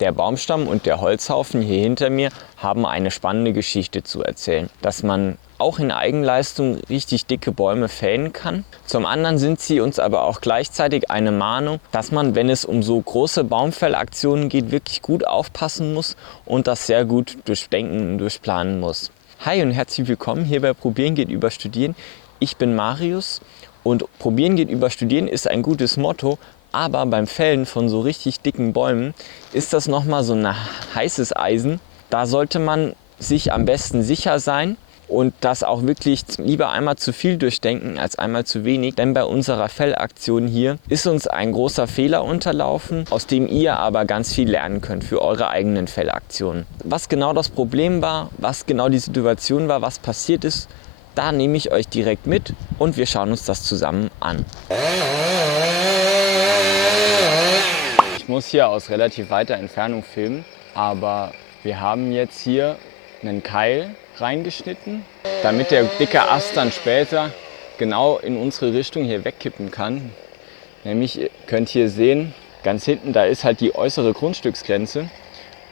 Der Baumstamm und der Holzhaufen hier hinter mir haben eine spannende Geschichte zu erzählen. Dass man auch in Eigenleistung richtig dicke Bäume fällen kann. Zum anderen sind sie uns aber auch gleichzeitig eine Mahnung, dass man, wenn es um so große Baumfellaktionen geht, wirklich gut aufpassen muss und das sehr gut durchdenken und durchplanen muss. Hi und herzlich willkommen hier bei Probieren geht über Studieren. Ich bin Marius und Probieren geht über Studieren ist ein gutes Motto. Aber beim Fällen von so richtig dicken Bäumen ist das nochmal so ein heißes Eisen. Da sollte man sich am besten sicher sein und das auch wirklich lieber einmal zu viel durchdenken als einmal zu wenig. Denn bei unserer Fellaktion hier ist uns ein großer Fehler unterlaufen, aus dem ihr aber ganz viel lernen könnt für eure eigenen Fellaktionen. Was genau das Problem war, was genau die Situation war, was passiert ist, da nehme ich euch direkt mit und wir schauen uns das zusammen an. Ich muss hier aus relativ weiter Entfernung filmen, aber wir haben jetzt hier einen Keil reingeschnitten, damit der dicke Ast dann später genau in unsere Richtung hier wegkippen kann. Nämlich, ihr könnt hier sehen, ganz hinten, da ist halt die äußere Grundstücksgrenze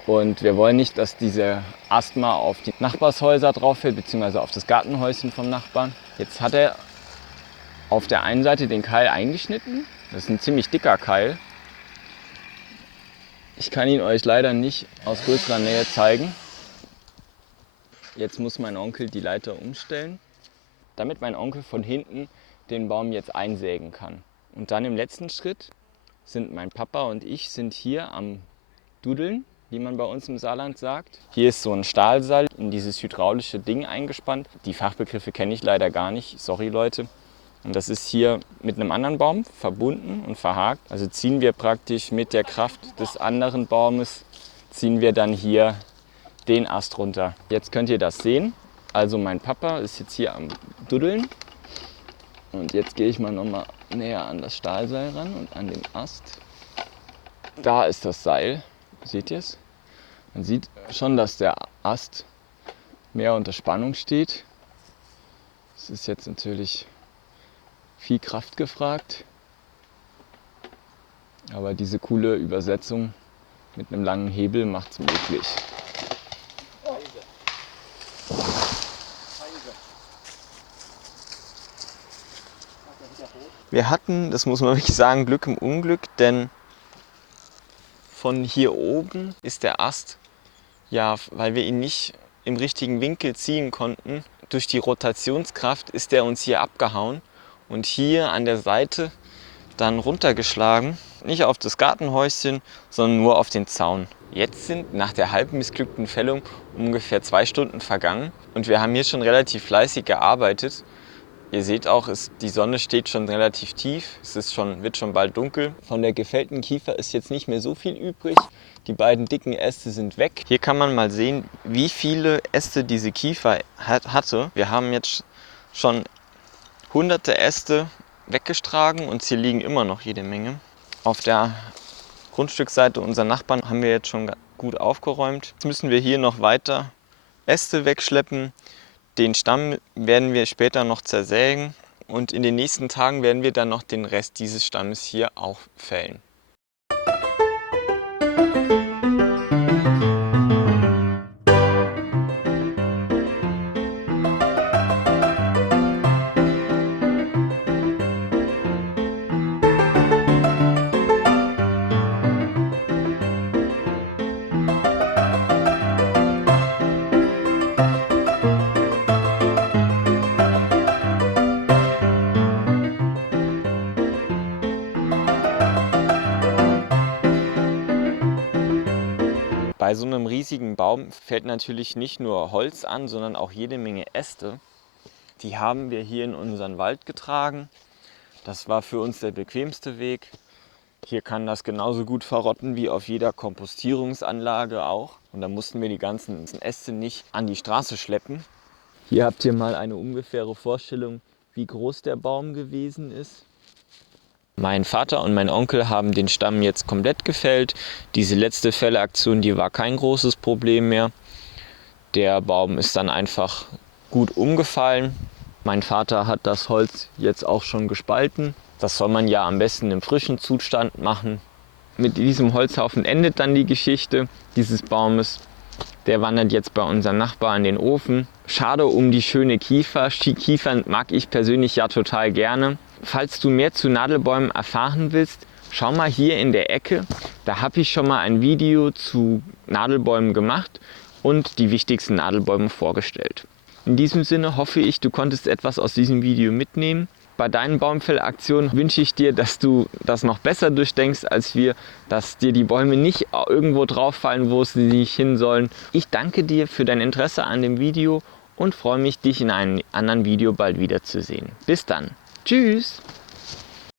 und wir wollen nicht, dass dieser Ast mal auf die Nachbarshäuser drauf fällt, beziehungsweise auf das Gartenhäuschen vom Nachbarn. Jetzt hat er auf der einen Seite den Keil eingeschnitten, das ist ein ziemlich dicker Keil. Ich kann ihn euch leider nicht aus größerer Nähe zeigen. Jetzt muss mein Onkel die Leiter umstellen, damit mein Onkel von hinten den Baum jetzt einsägen kann. Und dann im letzten Schritt sind mein Papa und ich sind hier am Dudeln, wie man bei uns im Saarland sagt. Hier ist so ein Stahlseil in dieses hydraulische Ding eingespannt. Die Fachbegriffe kenne ich leider gar nicht, sorry Leute. Und das ist hier mit einem anderen Baum verbunden und verhakt. Also ziehen wir praktisch mit der Kraft des anderen Baumes, ziehen wir dann hier den Ast runter. Jetzt könnt ihr das sehen. Also mein Papa ist jetzt hier am Duddeln. Und jetzt gehe ich mal nochmal näher an das Stahlseil ran und an den Ast. Da ist das Seil. Seht ihr es? Man sieht schon, dass der Ast mehr unter Spannung steht. Das ist jetzt natürlich viel Kraft gefragt, aber diese coole Übersetzung mit einem langen Hebel macht es möglich. Wir hatten, das muss man wirklich sagen, Glück im Unglück, denn von hier oben ist der Ast, ja, weil wir ihn nicht im richtigen Winkel ziehen konnten, durch die Rotationskraft ist er uns hier abgehauen. Und hier an der Seite dann runtergeschlagen, nicht auf das Gartenhäuschen, sondern nur auf den Zaun. Jetzt sind nach der halb missglückten Fällung ungefähr 2 Stunden vergangen und wir haben hier schon relativ fleißig gearbeitet. Ihr seht auch, die Sonne steht schon relativ tief, wird schon bald dunkel. Von der gefällten Kiefer ist jetzt nicht mehr so viel übrig. Die beiden dicken Äste sind weg. Hier kann man mal sehen, wie viele Äste diese Kiefer hatte. Wir haben jetzt schon hunderte Äste weggetragen und hier liegen immer noch jede Menge. Auf der Grundstücksseite unserer Nachbarn haben wir jetzt schon gut aufgeräumt. Jetzt müssen wir hier noch weiter Äste wegschleppen. Den Stamm werden wir später noch zersägen und in den nächsten Tagen werden wir dann noch den Rest dieses Stammes hier auch fällen. Bei so einem riesigen Baum fällt natürlich nicht nur Holz an, sondern auch jede Menge Äste. Die haben wir hier in unseren Wald getragen. Das war für uns der bequemste Weg. Hier kann das genauso gut verrotten wie auf jeder Kompostierungsanlage auch. Und da mussten wir die ganzen Äste nicht an die Straße schleppen. Hier habt ihr mal eine ungefähre Vorstellung, wie groß der Baum gewesen ist. Mein Vater und mein Onkel haben den Stamm jetzt komplett gefällt. Diese letzte Fälleaktion, die war kein großes Problem mehr. Der Baum ist dann einfach gut umgefallen. Mein Vater hat das Holz jetzt auch schon gespalten. Das soll man ja am besten im frischen Zustand machen. mit diesem Holzhaufen endet dann die Geschichte dieses Baumes. Der wandert jetzt bei unserem Nachbar in den Ofen. Schade um die schöne Kiefer. Kiefern mag ich persönlich ja total gerne. Falls du mehr zu Nadelbäumen erfahren willst, schau mal hier in der Ecke. Da habe ich schon mal ein Video zu Nadelbäumen gemacht und die wichtigsten Nadelbäume vorgestellt. In diesem Sinne hoffe ich, du konntest etwas aus diesem Video mitnehmen. Bei deinen Baumfellaktionen wünsche ich dir, dass du das noch besser durchdenkst als wir, dass dir die Bäume nicht irgendwo drauf fallen, wo sie nicht hin sollen. Ich danke dir für dein Interesse an dem Video und freue mich, dich in einem anderen Video bald wiederzusehen. Bis dann. Tschüss!